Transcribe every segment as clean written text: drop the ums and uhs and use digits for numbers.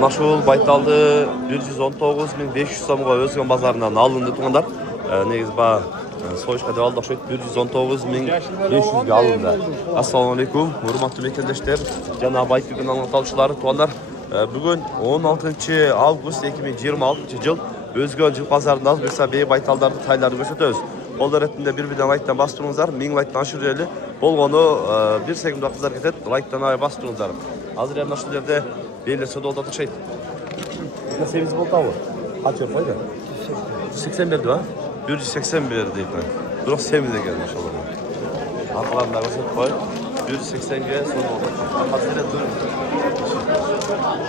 Maşul baytaldı 119.500 so'mga Özgen bozoridan alındı tuğanlar. Negiz ba soyuşqa deb aldı oxşayt 119.500 ga alındı. Assalomu alaykum, hurmatli mekandoshlar. Janob Aytbek anlatuvchilari tuğanlar. Bugun 16 avgust 2026 yıl Özgen jil bozoridan Mirsa Bey baytaldardı taylarını ko'rsatamiz. Qo'llar retinde bir-biridan like'dan bastırыңыздар, ming like'dan aşırılı. Bolgonu bir sekunda kızlar ketet, like'dan ay bastırыңыздар. Hazır yana şu yerde belli soda oldu şey. Ne seviyesi bol tavu? Kaç yok fayda? 81 ha? 181 deyip ben. Biraz seviyede gelmiş olalım. Arkalarında gösterip koy. 180'e son oldu. Hazır yana durun.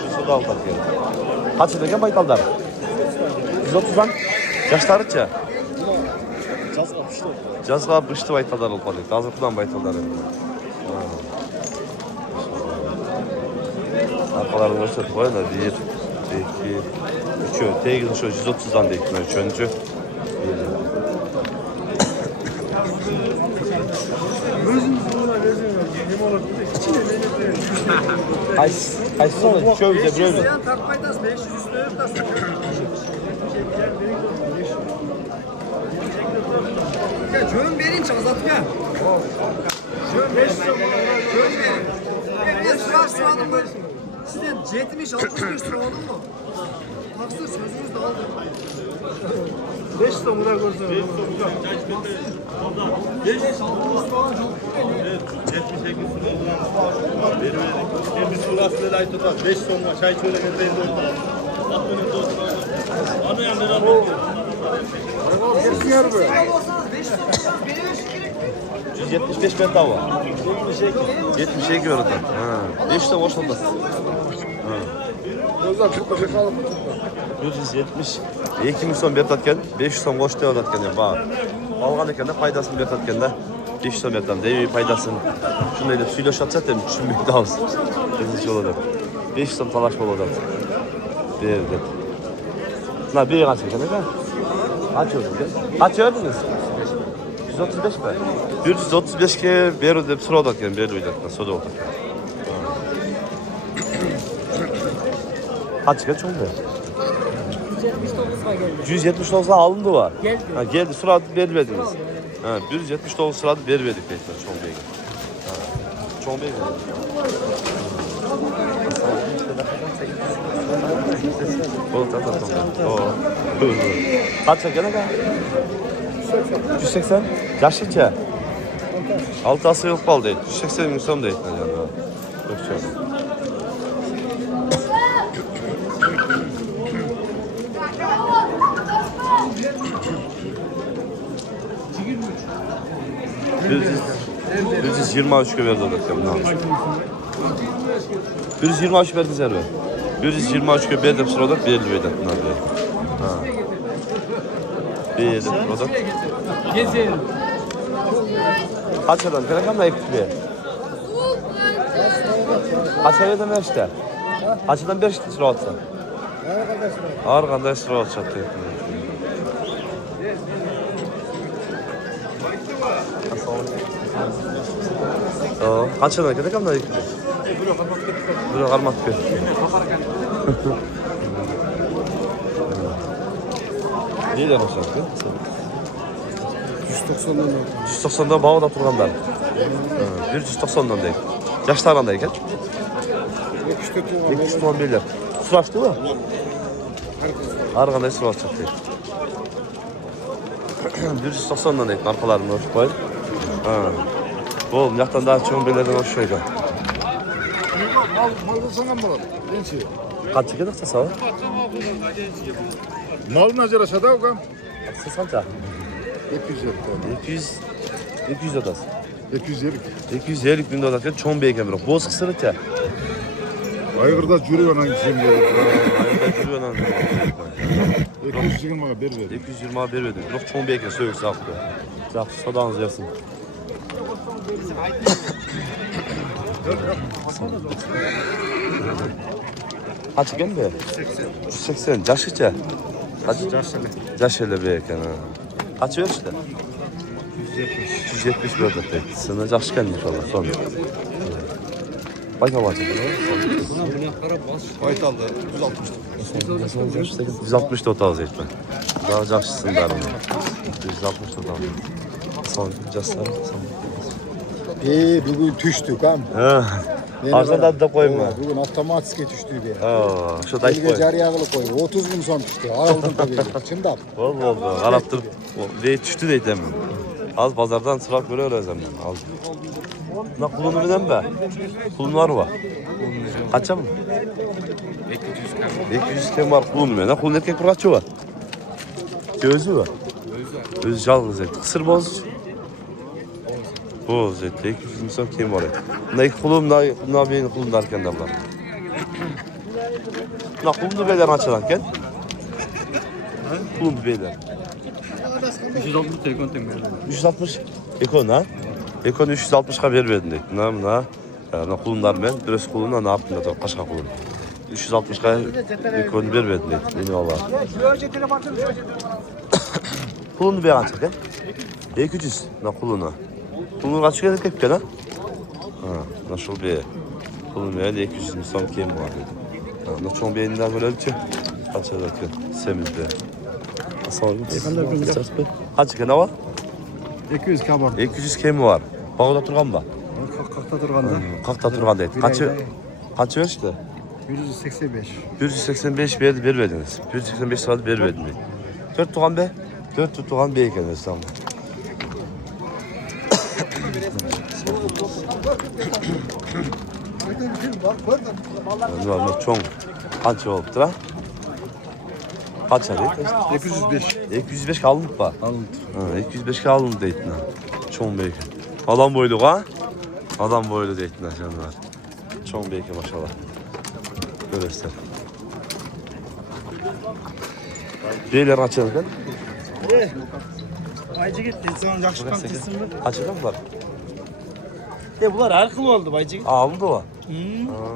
Şu soda oldu geldi. Kaç yıldan baytalдар? 130'dan. Yaşlarıça. Жазға бышты байталдар болып қалды. Тазырқыдан байталдар. Arkalarını gösterip koyun da 1, 2, 3, tegin şu 130'dan deyip ben üçüncü. Kaç sonra şöyle böyle. Sen takmaydas 500 üstüne de sakın. Ya jön berinçi azatga. Jön 500 jön berin. Ben sıradım böyle. Sizden 70-60 lira oldu mu? Taksir sözünüz de aldım. 500 lira buna görsene. 500 lira. 500 falan çok. Evet, 78 lira. Bir surası da ayıtı var. 5 sonra çay çöre geldiğinde oldu. Anı yandıran oldu. Hepsi yer böyle. 175 metre var. 72 oradan. 5 de boş oldu. 170. 2 ming so'm berib tatgan, 500 so'm qo'shib deyotgan ekan. Bak. Olgan ekanda foydasini berib tatganda 500 so'm berdim. Devi foydasini shunday deb suylashatsa ham tushunmaydi hozir. Birinchi bo'ladi. 500 so'm talash bo'ladi. Berdi. Na bergan ekan aka. Qancha yordingiz? 135 mi? 135'e berdi deb so'radik ekan, berdi ekan, so'radi. Kaçga çoğundu? 179'a alındı var. Geldi. Ha, geldi sıradı vermediniz. Ha, 179 sıradı vermedik bekler çoğun beyge. Çoğun beyge. Oğlum tamam. Kaçsa gene be? 180. Yaşlıca. Altı ası yok bal değil. 180 bin son değil. Yani. Yok çok. Biz 23 verdi o da. 123 verdi zerre. 123 verdi sırada belli verdi. Verdi sırada. Gezelim. Kaç adam? Kaç da ekip be? Kaç adam işte? Kaç adam bir işte sırada. Arkadaş sırada çattı. Kaç adam? Kaç adam ekip be? Buraya karmak be. 190'dan. 190'dan bağda turganlar. 190'dan deyik. Yaşlar qanday ekan? 70 tuman bellar. Suraşdı mı? Har qanday suraş çatdı. 190'dan deyik, arqalarini örtüp qoyun. Bu miyaqdan daha çoğun bellerden oşuydu. Malda sana mı var? Gençi. Qancha kerak tasavvur? Malına jarashadi ukam. Siz qancha? 250. 200 odası. 250. 250 bin dolar ekan, cho'ng bek ekan biroq. Bo'z qisiricha. Aygırda jürüyor hangisi mi? Jürüyor lan. 220'a bir ver. 220 ber verdim. Biroq cho'ng bek ekan, so'yuk saqlı. Yaxshi sodangiz bersin. Kaç ekan be? 180. Yaşıcha. Kaç? Yaşılı bek ekan. Kaç ver işte? 170 verdi. Sana yaxshi ekan inşallah. Son. Baytal açık. Baytal'da 160. 160 total zeytin. Daha жақшысын бәрі. 160 total. Son жасар. Bugün düştük am. Arzadan da koyma. Bugün otomatik düştü diye. Şu da Elge koy. cariye kılıp koydu. 30 gün son düştü. Aldım tabii. Çındap. Oldu. Qaraptır. Ve düştü deydim. Az bazardan sırak böyle öğreneceğim ben. Az. Ne kulunu bilen be? Kulun var mı? Kaça mı? 200 kem var kulun bilen. Ne kulun erkek bir kaçı var? Gözü var. Gözü жалғыз et. Kısır boz. Boz et. 200 insan kem var. Ne kulum ne beyin kulum derken de var. Ne kulunu beyler açıdan ken? Kulunu beyler. 160 telefon temel. 360 Ekon ha? Ekon 360'a vermedin deydi. Buna kulunlar ben, biraz kulunla ne yaptın da kaşka kulun. 360'a Ekon vermedin deydi. Beni Allah. Kulunu bir an çekin. 200 ne kulunu. Kulunu kaç kere tepken ha? Nasıl bir kulunu yani 200 insan kim var dedi. Nasıl bir elinden böyle ölçü. Kaç kere semizde. Kaç kere ne var? 200 kabar. 200 kemi var. Bağda turgan ba? Kakta durganda. Kakta turgan deydi. Kaçı ölçtü? 185. 185 vermediniz. 185 lira vermediniz. 4 tuğan be? 4 tuğan be ekeniz tamam. Normal çok. Kaç oldu lan? Kaç aydı? 205. 205 kaldık ba? Alındı. 205 kalındı deydi. Çok belki. Adam boylu ha? Adam boylu deydi canlar. Çok belki maşallah. Görürsen. Beyler açalım kan? Aycı gitti. Sen yakışıklı kesin mi? Açalım var. Bunlar her kıl oldu baycı. Alındı o.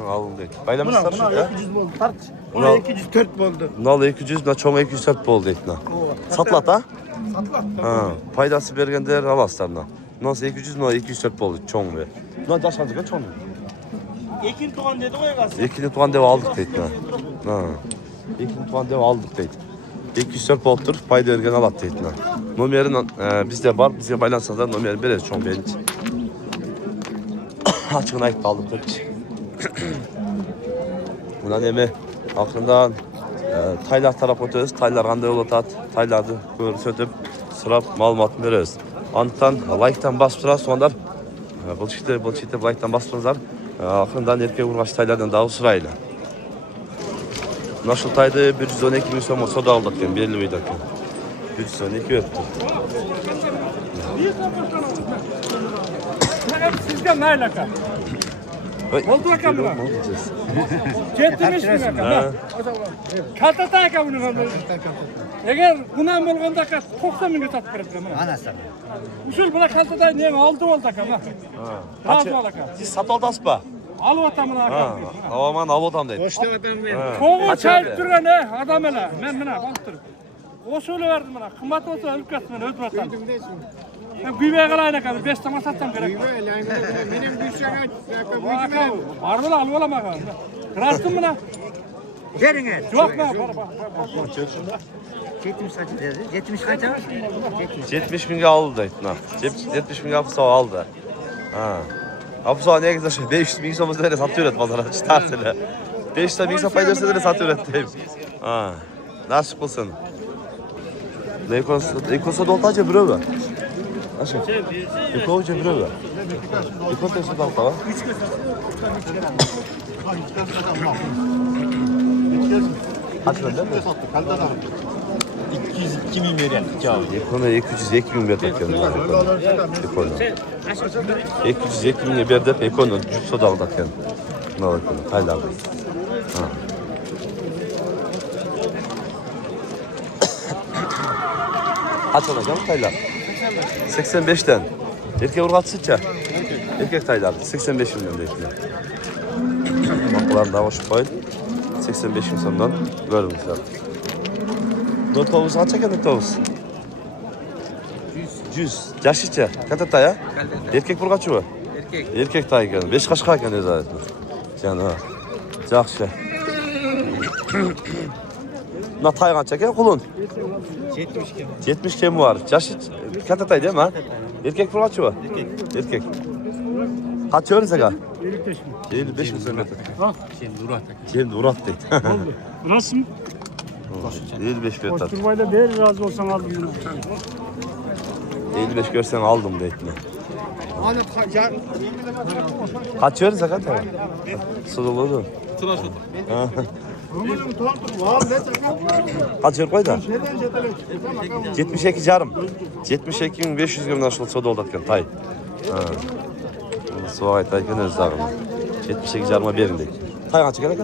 Alındı. Baylamışlar şu ya. 200 oldu. Tart. Buna- 204 oldu. Nal 200, na çoğun 204 bol deydi. Satlat ha? Satla. Paydası bergenler alaslarına. Nasıl 200, na 204 bol çoğun be. Na daşandı kan çoğun. Ekin tuğan dedi o gaz. İkinci tuğan dev aldık deydi. İkinci tuğan dev aldık deydi. 204 boltur, payda vergen alat deydi. Numerin bizde var, bize baylansanız da numerini veririz çoğun benim için. Açığına ayıp aldık deydi. Buna neme akından Taylar taraf ötürüz, Taylar qanday yol atat, Taylardı sötüp, sırap malumatını veririz. Anıttan like'tan basıp turasız, soğanlar bılçıkta like'tan basıp turasızlar. Akından erkek urgaç Taylardan dağı sırayla. Naşıl Taydı 112 bin so'm soda aldık yani, belli uydu. 112 öttü. Sizden ne alaka? Oldu bakalım buna. Ne diyeceğiz? Ketmiş mi bakalım? Kalta taka bunu ben. Eğer buna bolganda kat 90 mingga satib beribdi mana. Anası. Usul buna kaltada ne oldu oldu taka. Razı olaka. Siz satı aldınız mı? Alıp atam buna. Aman al otam deydi. Boşta adam değil. Koğu Kaç çayıp abi? durgan adam ele. Men buna bakıp turib. Usulü verdim buna. Kımmat olsa ülkesi beni öldüratan. Ben güve kalayına kadar 5 tane satsam gerek. Benim düşene Vardı alıp alamağa. Kırarsın buna. Derine. Yok mu? 70 kaç dedi? 70 kaç ha? 70 binge aldı deydi. 70 binge apsa aldı. Apsa ne güzel şey. 500 bin somuz nereye satıyor et pazara. Çıtarsın. 500 bin som paydası nereye satıyor et deyim. Nasip olsun. Ne konsa da oltaca bürü mü? Aşağı. Ekoğuca bürü mü? Ekoğuca da olta var. Kaç verdin mi? 202 bin verir. Ekoğuca 202 bin verdik yani. Ekoğuca. 202 bin verdik. Ekoğuca cüp soda aldık yani. Ne var ekoğuca? Hayla abi. Kaç olacağım Taylar? 85'ten. Erkek urgat sıçça. Erkek Taylar 85 milyon deydiler. Bakılan da hoş koyun. 85 milyondan görmüşler. Bu tavus kaç eken tavus? 100. Yaşıça. Kaç taya? Erkek urgatçı mı? Erkek. Erkek tayken. 5 kaç kayken zaten. Canım. Жақсы. Mına tay qancha ekan qulun? 70 km. 70 kemi var. Yaşı katta tay değil mi ha? Erkek fırlatçı mı? Erkek. Kaç öğrense ka? 55 mi söyledi? Şimdi Urat deydi. Nasıl mı? 55 fiyatlar. Turbayla değil razı olsan aldım bunu. 55 görsen aldım deydi. Hani Kaç öğrense ka tabi? Suduluğu. Kaç yer koydu? 72 jarım. 72.500 gömden aşılı soda oldu atken tay. Soğuk aytayken öz dağım. 72 jarıma berin deydi. Tay kaç gerek?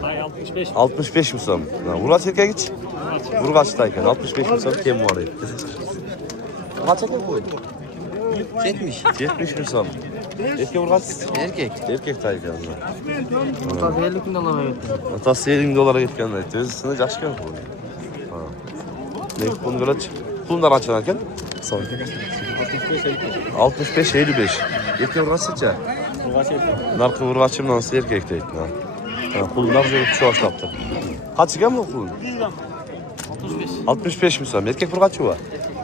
Tay 65. 65 mi son? Urgaç erkek hiç? Urgaç'tayken 65 mi son? Kim var deydi. Kaç erkek koydu? 70. 70 mi son? Erkek Urgaç? Erkek. Erkek tayken. Tabii 50 gün alamıyor. Atası 50 dolara gitken deydi. Özüsünü yaşken koydu. Ne bunu böyle bunlar açarken? Son. 65-55. Erkek Urgaç seçer. Narkı Urgaç'ımdan nasıl erkek deydi. Kulunlar böyle şu açtı. Kaç gen mi kulun? 65 mi sen? Erkek Urgaç'ı var.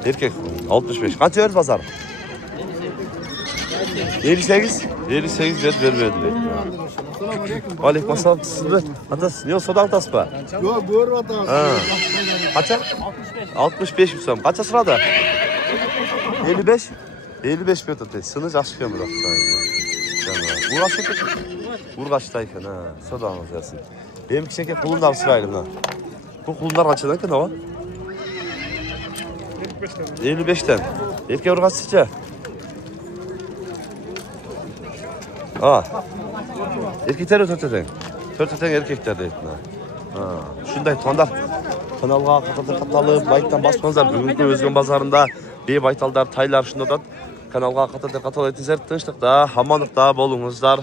Erkek 65. Kaç ver pazar? 58. 58 ver verdi. Aleyküm selam. Sizde atas niye soda atas mı? Yok buyur vatan. Ha. Kaça? 65 mi sen? Kaça sırada? 55. 55 bir ötede. Sınıç aşkı mı bıraktın? Urgaç'tayken ha. Soda anlatırsın. Benim kişiye kulundan sıraydım ha. Bu kulunlar kaçadan ki ne var? 55'ten. Erkek Urgaç sıca. Erkekler öteden. Öteden erkekler deydi. Şunday tonlar. Kanalga katalım, like'tan basmanızlar. Bugünkü Özgün bazarında bey baytalдар, taylar şundadan kanalga katal etizler, tinçlikta, amanlıkta bolunuzlar.